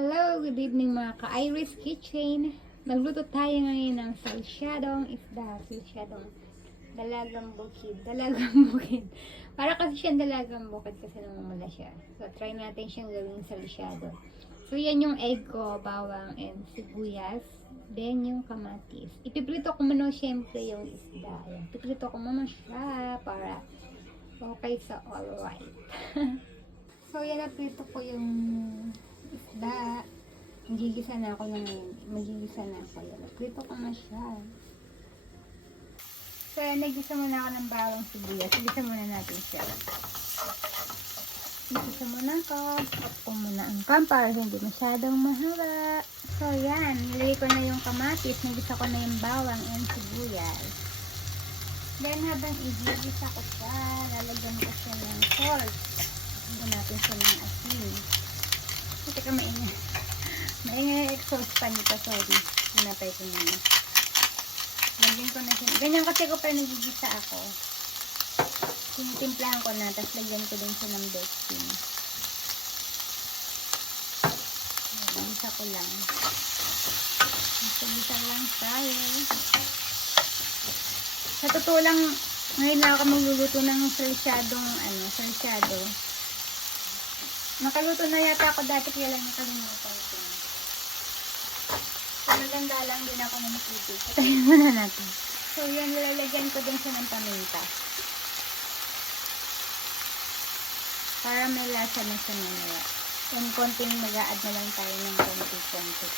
Hello, good evening mga ka-Iris Kitchen. Nagluto tayo ngayon ng salsyadong isda. Salsyadong dalagang bukid. Dalagang bukid. Para kasi siyang dalagang bukid kasi namumula siya. So, try natin siyang gawing salsyado. So, yan yung egg ko, bawang, and sibuyas. Then, yung kamatis. Ipiprito ko muna siyempre yung isda. Yan. Ipiprito ko muna siya para okay sa alright. So, yan, naprito ko yung isda. Magigisa na ako ng magigisa na ako yan. Naprito ko na siya. So, yan, nagisa muna ako ng bawang sibuyas. Igisa muna natin siya. Igisa muna ako. Stop ko muna ang pan para hindi masyadong mahaba. So, yan. Nilagay ko na yung kamatis. Nagisa ko na yung bawang and sibuyas. Then, habang igisa ko siya, lalagyan ko siya ng salt. Lagyan natin siya ng asin. Teka, maingay. Maingay yung exhaust pan nito. Sorry. Hinapay ko na. Lagyan ko na siya. Ganyan kasi ko pa nagigisa ako. Timplahan ko na. Tapos lagyan ko din siya ng baking. Gisa ko lang. Gisa lang tayo. Sa totoo lang, ngayon na ako magluluto ng salsyadong, salsyado. Nakaluto na yata ako dati kaya lang nakalimutan ko. So, maganda lang din ako na makluto. Patayin muna natin. So, yan, lalagyan ko din siya ng paminta. Para may lasa na siya mamaya. And konting mag-a-add na lang tayo ng konti-konti.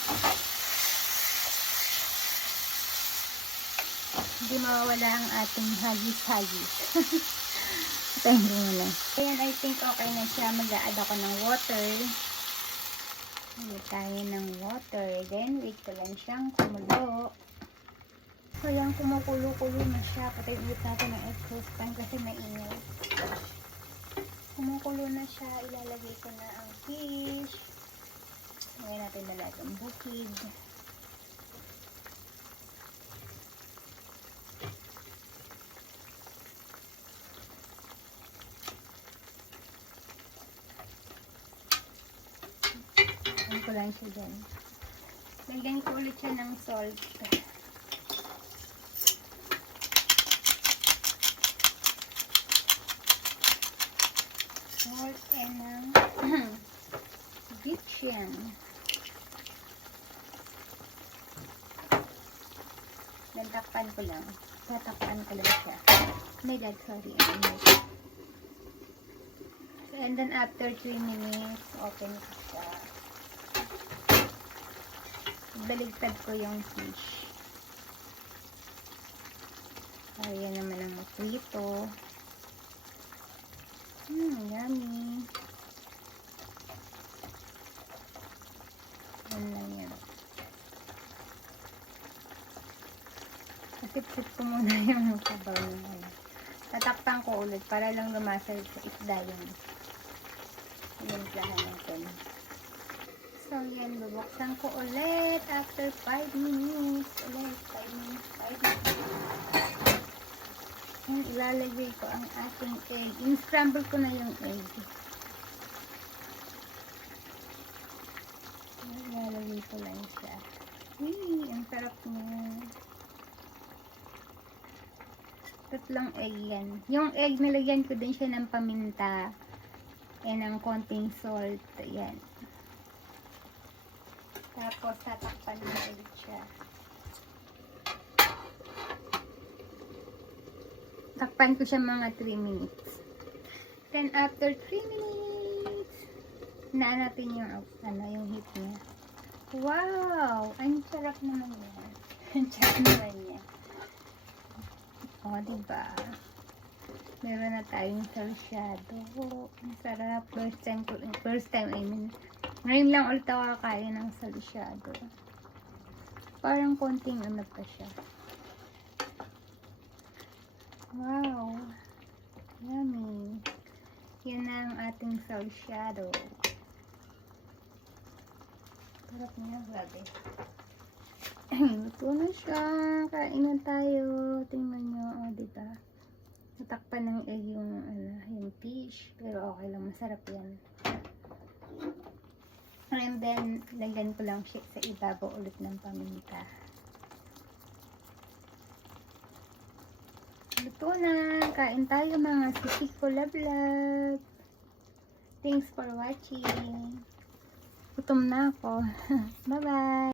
Hindi mawawala ang ating hagis-hagis. Patayin ko muna. Ayan, I think okay na siya. Mag-a-add ako ng water. Add tayo ng water. Then, wait ko lang siyang kumulo. So, yan, kumukulo-kulo na siya. Patayin ulit natin ng exhaust fan kasi maingay. Kumukulo na siya. Ilalagay ko na ang fish. Ngayon natin nalagang bukid. Ko lang siya dyan. Lagyan ko ulit siya ng salt. Salt and ng bitchin. Then takpan ko lang. Tatakpan ko lang siya. My God, sorry. And then after 3 minutes, open ko siya. Baligtad ko yung fish. Ayan naman ang prito. Yummy. Yan lang yan. Sip-sip ko muna yung sabaw niya. Tatakpan ko ulit para lang lumasal sa isda yun. Pinimplahan natin. So, yan, bubuksan ko ulit after 5 minutes. Ulit, 5 minutes. And ilalagay ko ang ating egg. In-scramble ko na yung egg. Ilalagay ko lang siya. Ang sarap niya. Tatlong egg yan. Yung egg, nalagyan ko din siya ng paminta. And ng konting salt. Ayan. Tapos, tatakpan na ulit siya. Takpan ko siya mga 3 minutes. Then, after 3 minutes, naanapin yung, yung heat niya. Wow! Ang sarap naman yan. Ang sarap naman niya. O, diba? Meron na tayong salsyado. Ang sarap. First time, I mean, ngayon lang ulit ako kakain ng salsyado. Parang konting pa siya. Wow! Yummy! Yan na ang ating salsyado. Sarap niya, grabe. Ito na siya. Kain na tayo. Tingnan nyo. O, diba? Natakpan ng egg yung fish. Pero okay lang. Masarap yan. And then, lagyan ko lang siya sa ibabaw ulit ng paminta. Luto na. Kain tayo mga sisig ko love. Thanks for watching. Gutom na ako. Bye-bye.